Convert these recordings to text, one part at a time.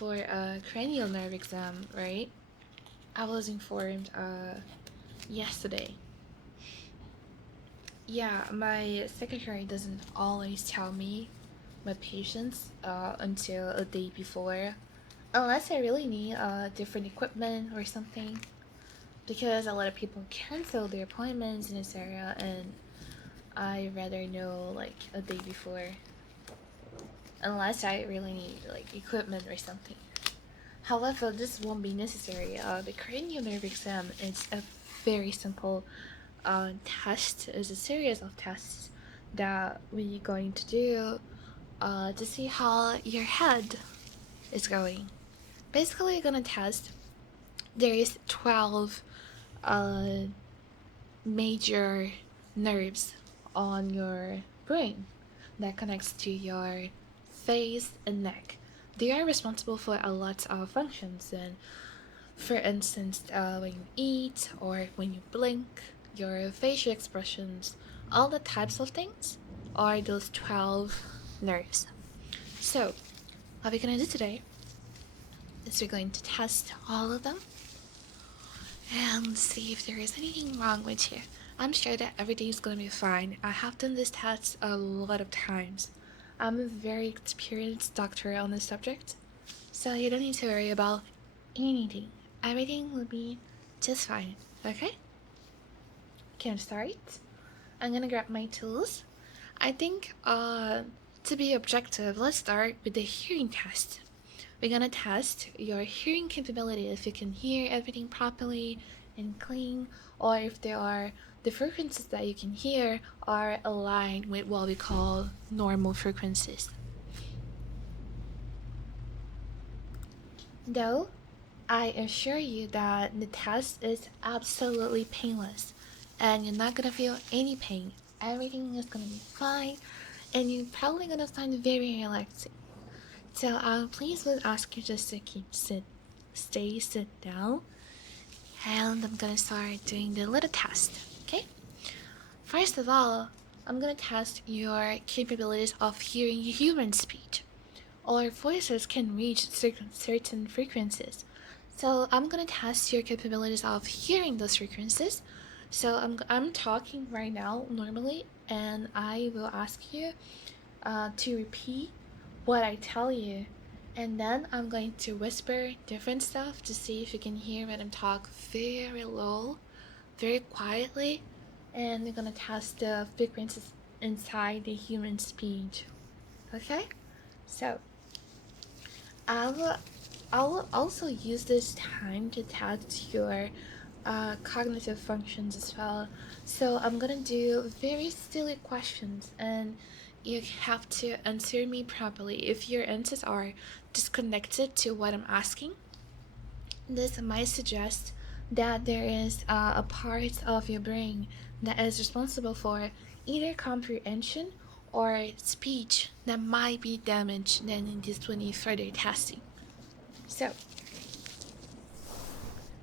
for a cranial nerve exam, right? I was informed yesterday. Yeah, my secretary doesn't always tell me my patients until a day before, unless I really need different equipment or something, because a lot of people cancel their appointments in this area, and I rather know like a day before, unless I really need like equipment or something. However, this won't be necessary. The cranial nerve exam is a very simple test. It's a series of tests that we're going to do to see how your head is going. Basically, you're gonna test. There is 12 uh, major nerves on your brain that connects to your face and neck. They are responsible for a lot of functions, and for instance, when you eat or when you blink, your facial expressions, all the types of things are those 12 nerves. So, what we're gonna do today is we're going to test all of them and see if there is anything wrong with you. I'm sure that everything is gonna be fine. I have done this test a lot of times. I'm a very experienced doctor on this subject, so you don't need to worry about anything. Everything will be just fine, okay? Can I start? I'm gonna grab my tools. I think, to be objective, let's start with the hearing test. We're gonna test your hearing capability, if you can hear everything properly and clean, or if there are the frequencies that you can hear are aligned with what we call normal frequencies. Though, I assure you that the test is absolutely painless, and you're not gonna feel any pain. Everything is gonna be fine, and you're probably gonna find it very relaxing. So please would ask you just to sit down, and I'm gonna start doing the little test, okay? First of all, I'm gonna test your capabilities of hearing human speech. Our voices can reach certain frequencies, so I'm gonna test your capabilities of hearing those frequencies. So I'm talking right now normally, and I will ask you to repeat what I tell you, and then I'm going to whisper different stuff to see if you can hear when I'm talk very low, very quietly, and we're gonna test the frequencies inside the human speech. Okay? So I will also use this time to test your cognitive functions as well. So I'm gonna do very silly questions, and you have to answer me properly. If your answers are disconnected to what I'm asking, this might suggest that there is a part of your brain that is responsible for either comprehension or speech that might be damaged. Then this will need further testing. So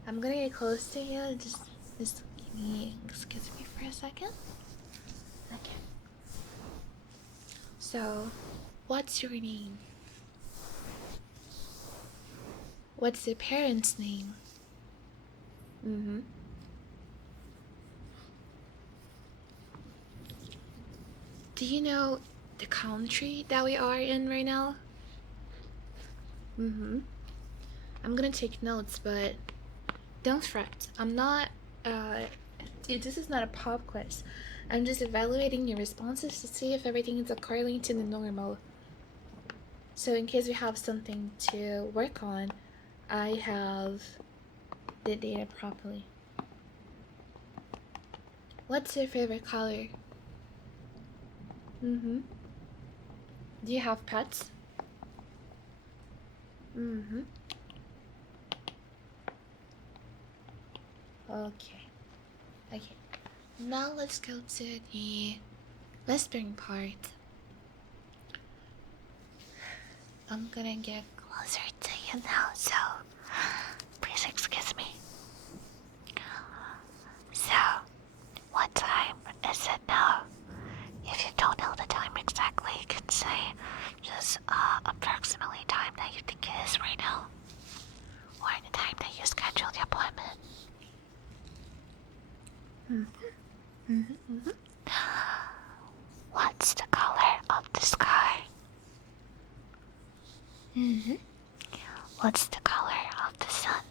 I'm gonna get close to you. Just excuse me for a second. Okay. So, what's your name? What's your parents' name? Mm-hmm. Do you know the country that we are in right now? Mm-hmm. I'm gonna take notes, but don't fret. I'm not, this is not a pop quiz. I'm just evaluating your responses to see if everything is according to the normal. So in case we have something to work on, I have the data properly. What's your favorite color? Mm-hmm. Do you have pets? Mm-hmm. Okay. Okay. Now let's go to the whispering part. I'm gonna get closer to you now, so please excuse me. So, what time is it now? If you don't know the time exactly, you can say just approximately time that you think it is right now. What's the color of the sky? What's the color of the sun?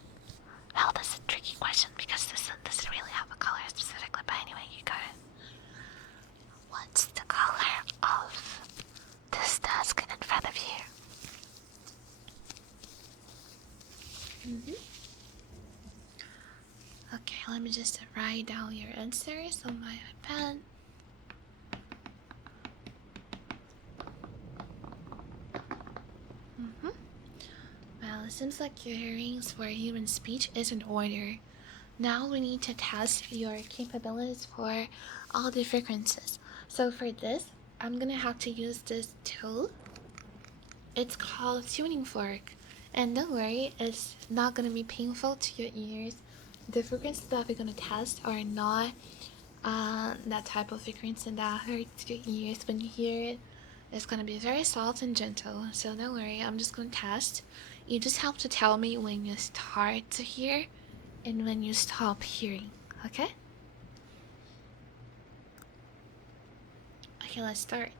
Well, that's a tricky question because the sun doesn't really have a color specifically, but anyway, you got it. What's the color of this desk in front of you? Okay, let me just write down your answers on my iPad. Well, it seems like your hearings for human speech is in order. Now we need to test your capabilities for all the frequencies. So for this, I'm gonna have to use this tool. It's called tuning fork. And don't worry, it's not gonna be painful to your ears. The frequencies that we're gonna test are not that type of frequency that hurts your ears when you hear it. It's gonna be very soft and gentle, so don't worry, I'm just gonna test. You just have to tell me when you start to hear and when you stop hearing, okay? Okay, let's start.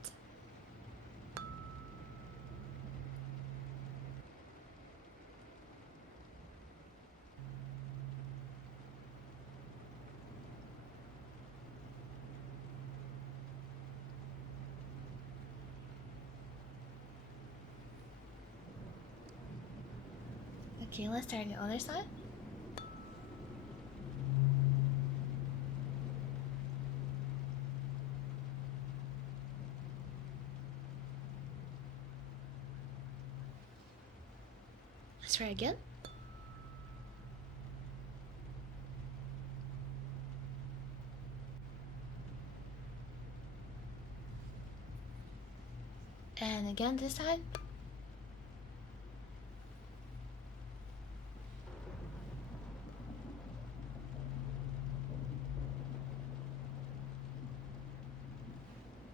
Okay, let's start the other side. Let's try again. And again this side.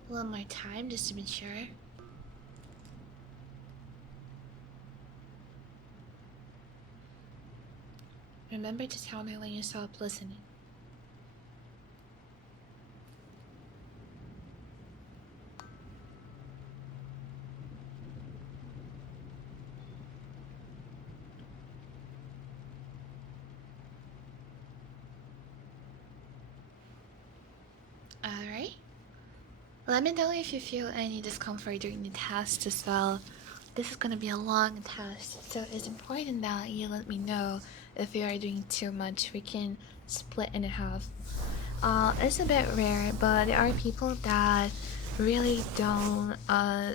One more time just to be sure. Remember to tell me when you stop listening. Alright. Let me know if you feel any discomfort during the test as well. This is gonna be a long test, so it's important that you let me know if you are doing too much. We can split in half. It's a bit rare, but there are people that really don't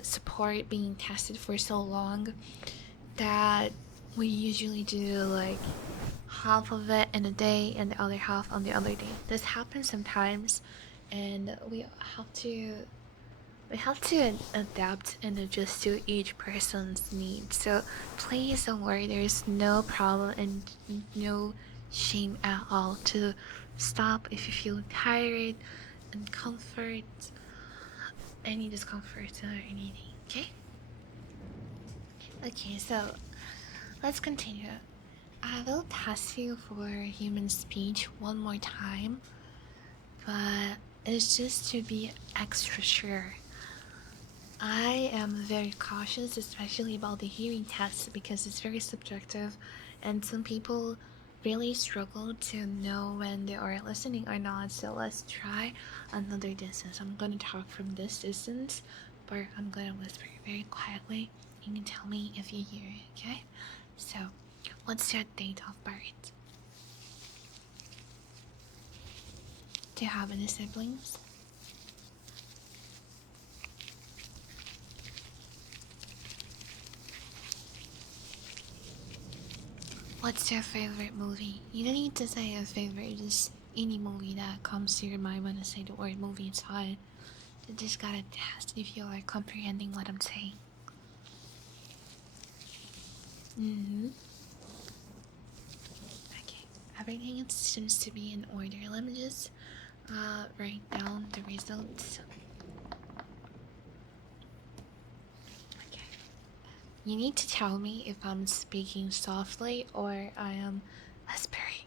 support being tested for so long that we usually do like half of it in a day and the other half on the other day. This happens sometimes, and we have to adapt and adjust to each person's needs. So please don't worry, there's no problem and no shame at all to stop if you feel tired, uncomfort, any discomfort or anything, okay? Okay, so let's continue. I will test you for human speech one more time, but it's just to be extra sure. I am very cautious, especially about the hearing test, because it's very subjective, and some people really struggle to know when they are listening or not. So let's try another distance. I'm gonna talk from this distance, but I'm gonna whisper very quietly. You can tell me if you hear it, okay? So, what's your date of birth? Do you have any siblings? What's your favorite movie? You don't need to say a favorite, just any movie that comes to your mind when I say the word movie, it's fine. You just gotta test if you are comprehending what I'm saying. Okay, everything seems to be in order. Let me just write down the results. Okay. You need to tell me if I'm speaking softly or I am whispering.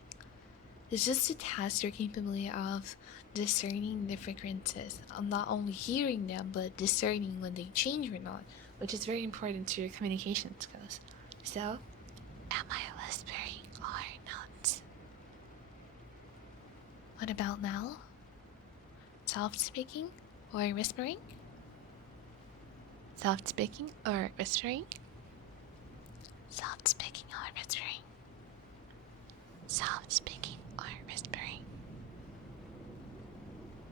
It's just to test your capability of discerning the frequencies. I'm not only hearing them, but discerning when they change or not, which is very important to your communication skills. So, am I whispering or not? what about now? Soft speaking or whispering? Soft speaking or whispering? Soft speaking or whispering? Soft speaking or whispering?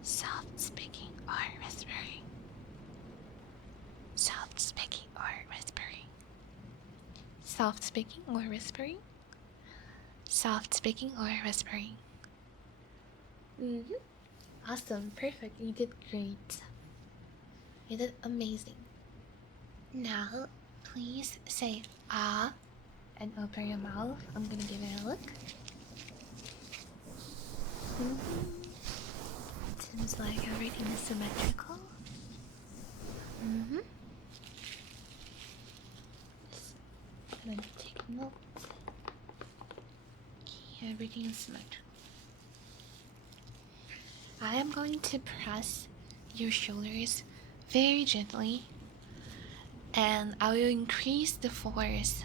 Soft speaking or whispering? Soft speaking or whispering? Soft speaking or whispering? Soft speaking or whispering? Awesome, perfect. You did great. You did amazing. Now, please say ah and open your mouth. I'm gonna give it a look. Seems like everything is symmetrical. Just gonna take note. Okay, everything is symmetrical. I am going to press your shoulders very gently, and I will increase the force,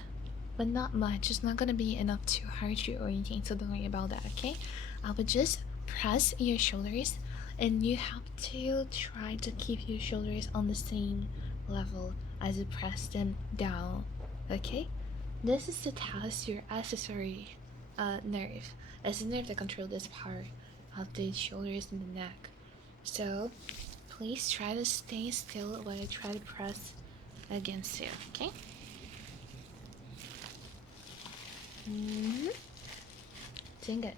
but not much. It's not gonna be enough to hurt you or anything, so don't worry about that, okay? I will just press your shoulders, and you have to try to keep your shoulders on the same level as you press them down, okay? This is to test your accessory nerve. It's the nerve that controls this part of the shoulders and the neck. So please try to stay still while I try to press against you, okay? Doing good.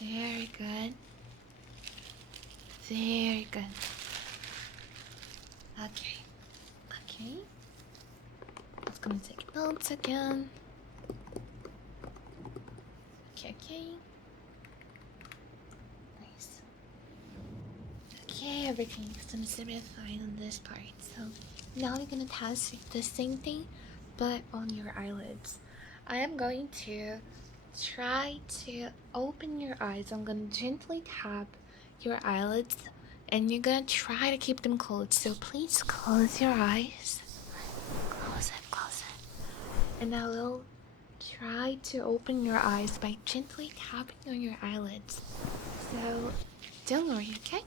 Very good. Very good. Okay. Just gonna take notes again. Okay. Nice. Okay, everything seems to be fine on this part. So now we're gonna test the same thing, but on your eyelids. I am going to try to open your eyes. I'm gonna gently tap your eyelids, and you're gonna try to keep them closed. So please close your eyes. Close it. And I will try to open your eyes by gently tapping on your eyelids. So don't worry, okay?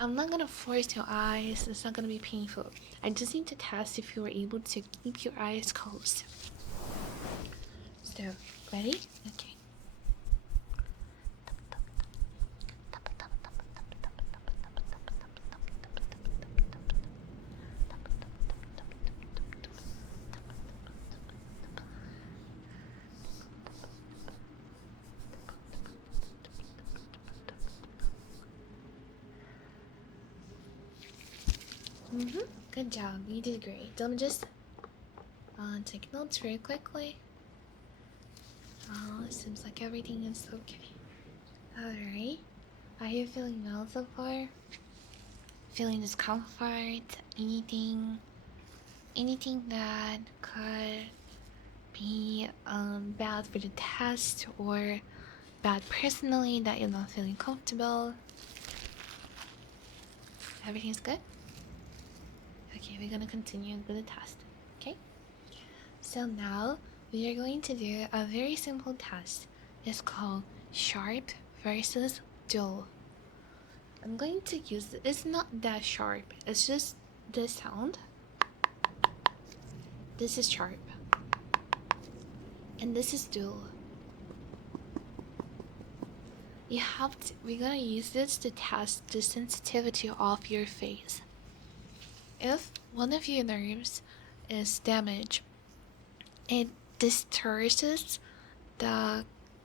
I'm not gonna force your eyes. It's not gonna be painful. I just need to test if you are able to keep your eyes closed. So, ready? Okay. Good job. You did great. Let me just take notes very quickly. It seems like everything is okay. Alright. Are you feeling well so far? Feeling discomfort? Anything that could be bad for the test or bad personally that you're not feeling comfortable? Everything's good? Okay, we're gonna continue with the test, okay? So now we are going to do a very simple test. It's called sharp versus dull. I'm going to use it's not that sharp, it's just this sound. This is sharp, and this is dull. We're gonna use this to test the sensitivity of your face. If one of your nerves is damaged, it distorts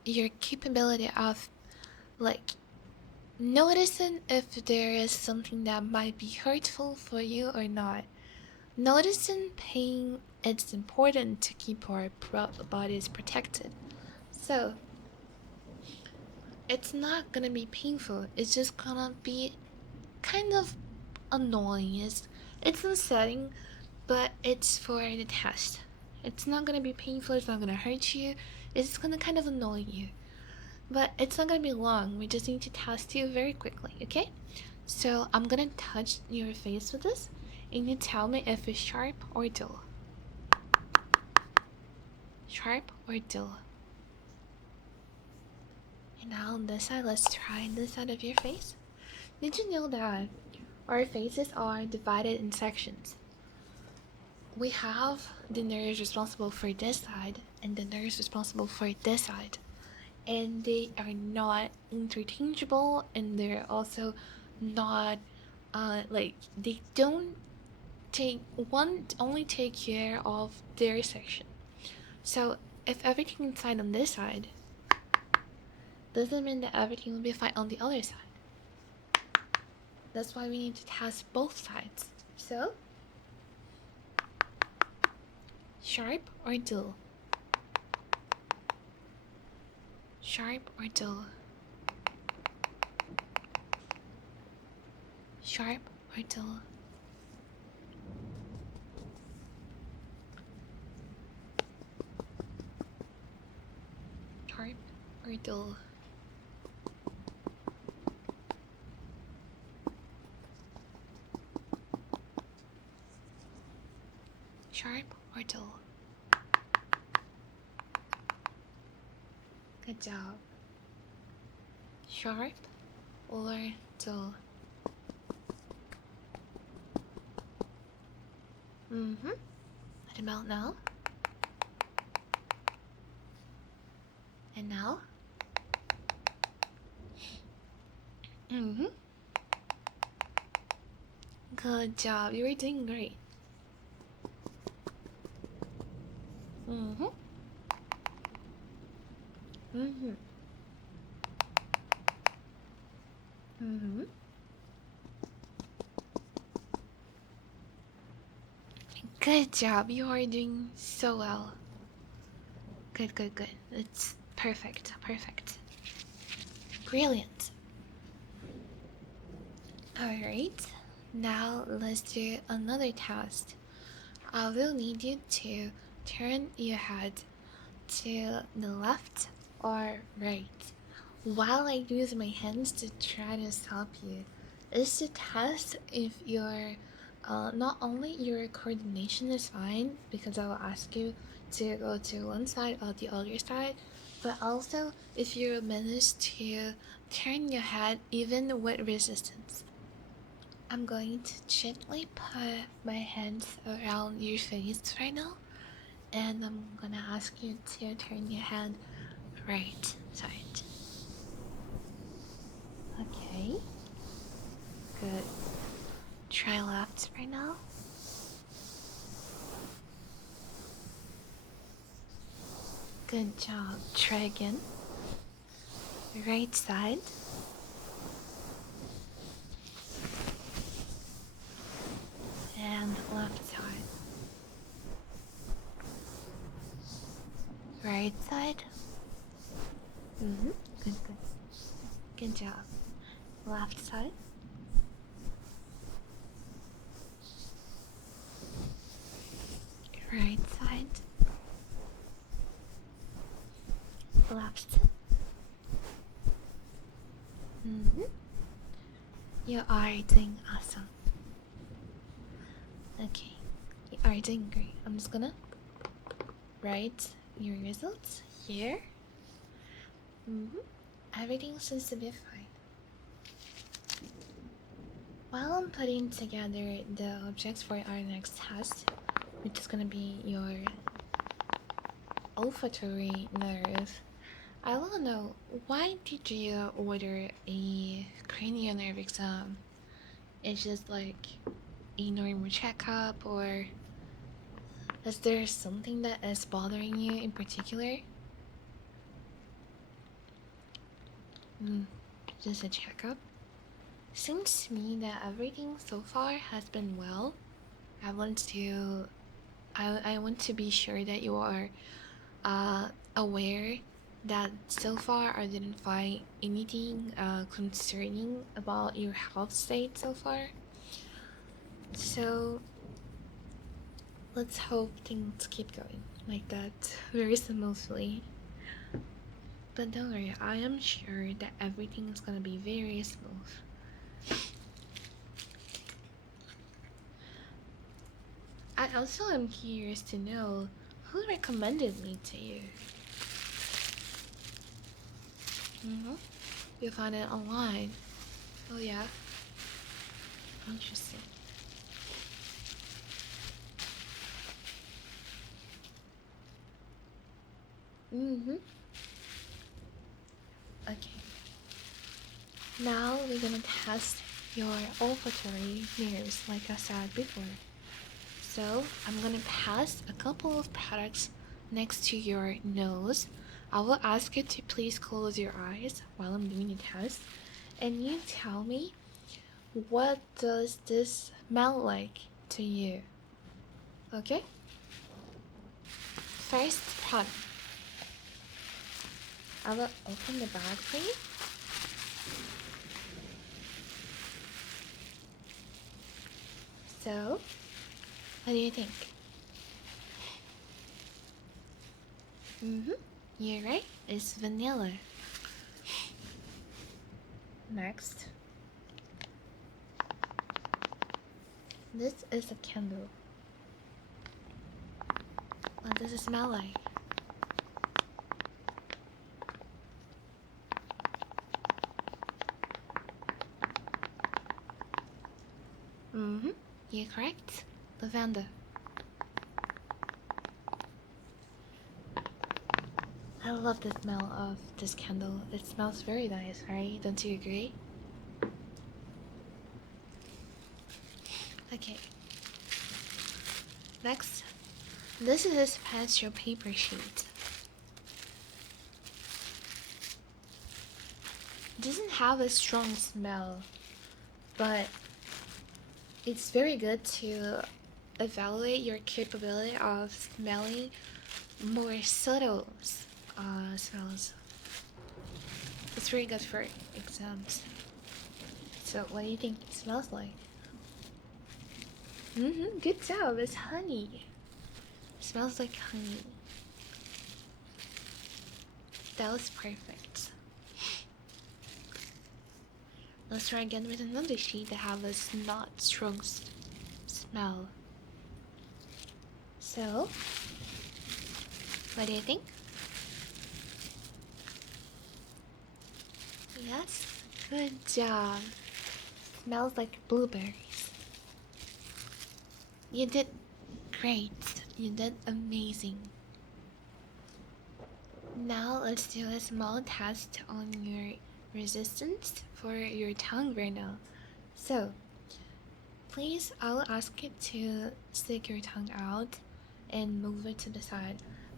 your capability of noticing if there is something that might be hurtful for you or not. Noticing pain, it's important to keep our bodies protected. So it's not gonna be painful. It's just gonna be kind of annoying. It's unsettling, but it's for the test. It's not gonna be painful, it's not gonna hurt you, it's gonna kind of annoy you. But it's not gonna be long, we just need to test you very quickly, okay? So I'm gonna touch your face with this, and you tell me if it's sharp or dull. Sharp or dull. And now on this side, let's try this side of your face. Did you know that our faces are divided in sections? We have the nerves responsible for this side and the nerves responsible for this side. And they are not interchangeable, and they're also not like they don't take one only take care of their section. So if everything is fine on this side, doesn't mean that everything will be fine on the other side. That's why we need to test both sides. So, sharp or dull? Sharp or dull? Sharp or dull? Sharp or dull? Sharp or dull? Good job. Sharp or dull? What about now? And now? Good job. You were doing great. Mm-hmm. Mm-hmm. Mm-hmm. Good job. You are doing so well. Good, good, good. It's perfect. Perfect. Brilliant. Alright. Now let's do another test. I will need you to turn your head to the left or right while I use my hands to try to stop you. Is to test if your not only your coordination is fine, because I will ask you to go to one side or the other side, but also if you manage to turn your head even with resistance. I'm going to gently put my hands around your face right now, and I'm gonna ask you to turn your head right side. Okay. Good. Try left right now. Good job. Try again. Right side. And left side. Right side. Good, good. Good job. Left side. Right side. Left. You are doing awesome. Okay, you are doing great. I'm just gonna write your results here. Everything seems to be fine. While I'm putting together the objects for our next test, which is gonna be your olfactory nerve, I wanna know, why did you order a cranial nerve exam? It's just like a normal checkup, or is there something that is bothering you in particular? Just a checkup? Seems to me that everything so far has been well. I want to be sure that you are aware that so far I didn't find anything concerning about your health state so far. So Let's hope things keep going like that very smoothly. But don't worry, I am sure that everything is gonna be very smooth. I also am curious to know who recommended me to you. You found it online. Oh yeah. Interesting. Okay. Now we're gonna test your olfactory nerves like I said before. So I'm gonna pass a couple of products next to your nose. I will ask you to please close your eyes while I'm doing the test, and you tell me, what does this smell like to you? Okay? First product. I will open the bag for you. So, what do you think? You're right. It's vanilla. Next. This is a candle. What does it smell like? You're correct. Lavender. I love the smell of this candle. It smells very nice, right? Don't you agree? Okay. Next, this is a special paper sheet. It doesn't have a strong smell, but it's very good to evaluate your capability of smelling more subtle smells. It's very good for exams. So what do you think it smells like? Good job. It's honey. It smells like honey. That was perfect. Let's try again with another sheet that has a not strong smell. So, what do you think? Yes, good job. Smells like blueberries. You did great. You did amazing. Now let's do a small test on your resistance for your tongue right now. So, please, I'll ask you to stick your tongue out and move it to the side.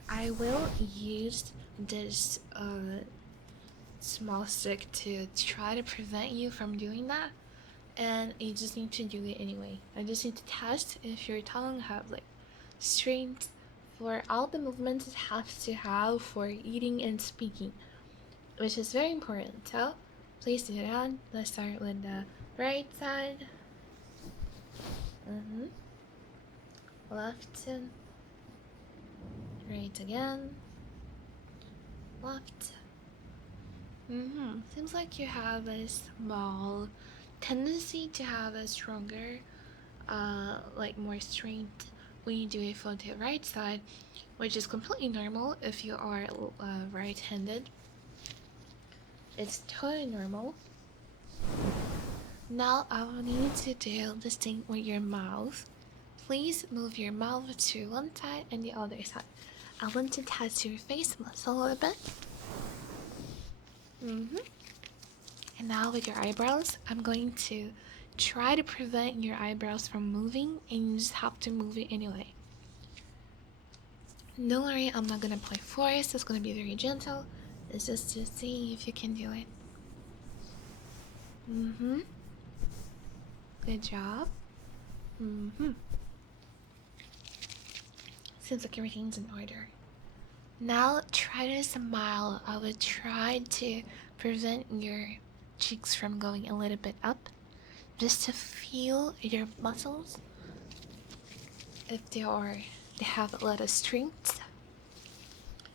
I will use this small stick to try to prevent you from doing that, and you just need to do it anyway. I just need to test if your tongue have like strength for all the movements it has to have for eating and speaking, which is very important. So please do that. Let's start with the right side. Left. Right again. Left. Seems like you have a small tendency to have a stronger, like more strength when you do it for the right side, which is completely normal if you are right-handed. It's totally normal. Now I will need you to do this thing with your mouth. Please move your mouth to one side and the other side. I want to test your face muscle a little bit. And now with your eyebrows, I'm going to try to prevent your eyebrows from moving, and you just have to move it anyway. Don't worry, I'm not gonna apply force. It's gonna be very gentle. It's just to see if you can do it. Good job. Seems like everything's in order. Now try to smile. I will try to prevent your cheeks from going a little bit up, just to feel your muscles. if they have a lot of strength.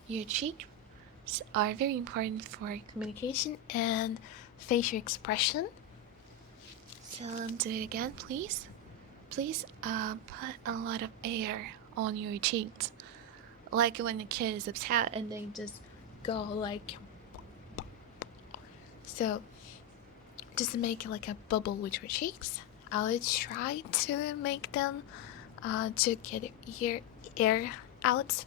Your cheeks are very important for communication and facial expression. So do it again, please. Please put a lot of air on your cheeks, like when a kid is upset and they just go like so. Just make like a bubble with your cheeks. I'll try to make them to get air out,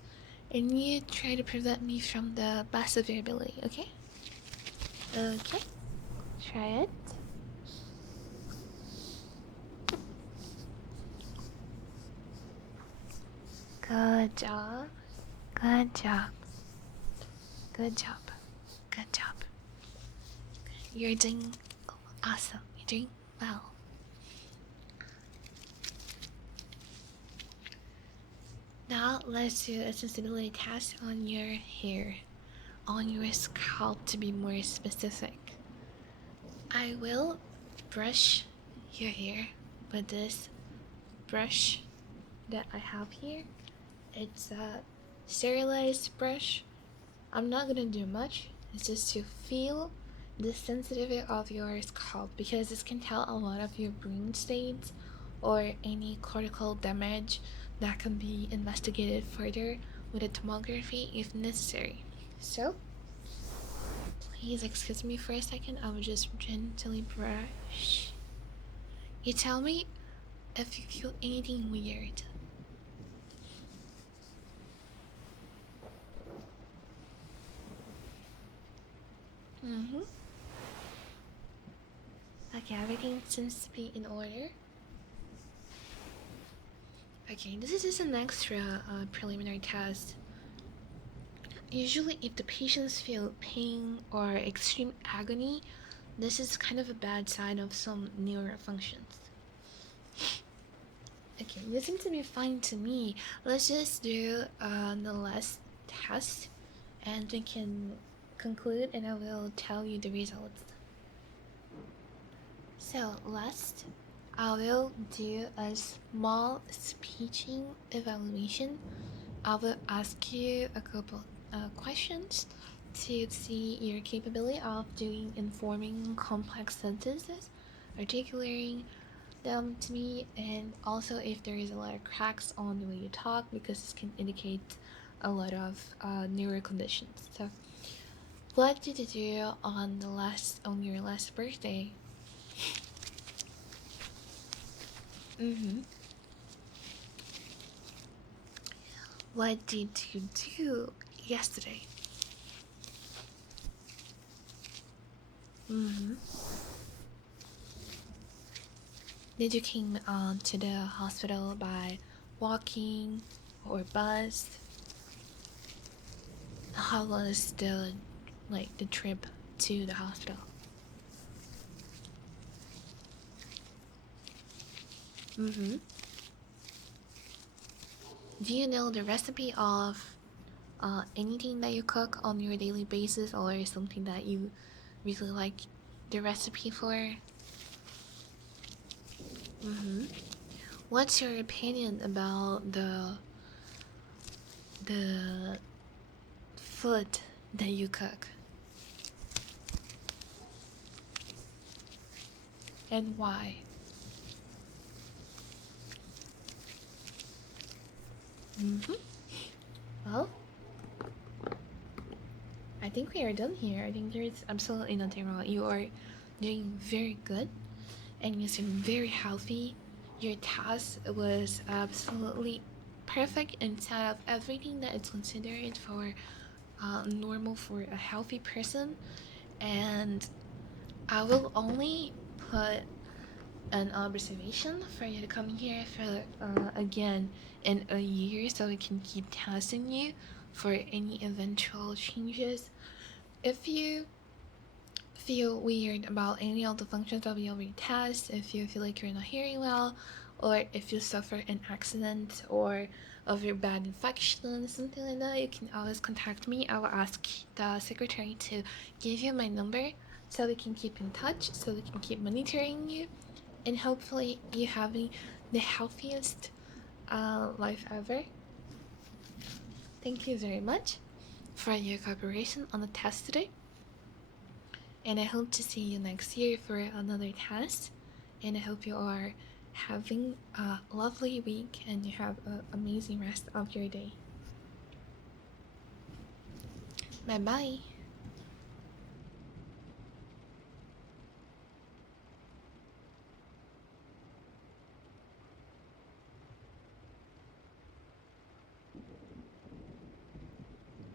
and you try to prevent me from the best of your ability. Okay? Okay. Try it. Good job. Good job. Good job. Good job. You're doing awesome. You're doing well. Now let's do a sensibility test on your hair, on your scalp to be more specific. I will brush your hair with this brush that I have here. It's a sterilized brush. I'm not gonna do much. It's just to feel the sensitivity of your scalp because this can tell a lot of your brain states or any cortical damage that can be investigated further with a tomography if necessary. So, please excuse me for a second. I will just gently brush. You tell me if you feel anything weird. Okay, everything seems to be in order. Okay, this is just an extra preliminary test. Usually, if the patients feel pain or extreme agony, this is kind of a bad sign of some neurofunctions. Okay, this seems to be fine to me. Let's just do the last test and we can conclude and I will tell you the results. So last, I will do a small speaking evaluation. I will ask you a couple questions to see your capability of doing informing complex sentences, articulating them to me, and also if there is a lot of cracks on the way you talk because this can indicate a lot of neuro conditions. So, what did you do on your last birthday? What did you do yesterday? Did you came to the hospital by walking or bus? How was the trip to the hospital? Do you know the recipe of anything that you cook on your daily basis or something that you really like the recipe for? What's your opinion about the food that you cook? And why? Well, I think we are done here. I think there's absolutely nothing wrong. You are doing very good and you seem very healthy. Your task was absolutely perfect inside of everything that is considered for normal for a healthy person. And I will only put an observation for you to come here for again in a year so we can keep testing you for any eventual changes. If you feel weird about any of the functions that we already test, if you feel like you're not hearing well, or if you suffer an accident or of your bad infection, something like that, you can always contact me. I will ask the secretary to give you my number so we can keep in touch, so we can keep monitoring you, and hopefully you having the healthiest life ever. Thank you very much for your cooperation on the test today. And I hope to see you next year for another test. And I hope you are having a lovely week and you have an amazing rest of your day. Bye bye.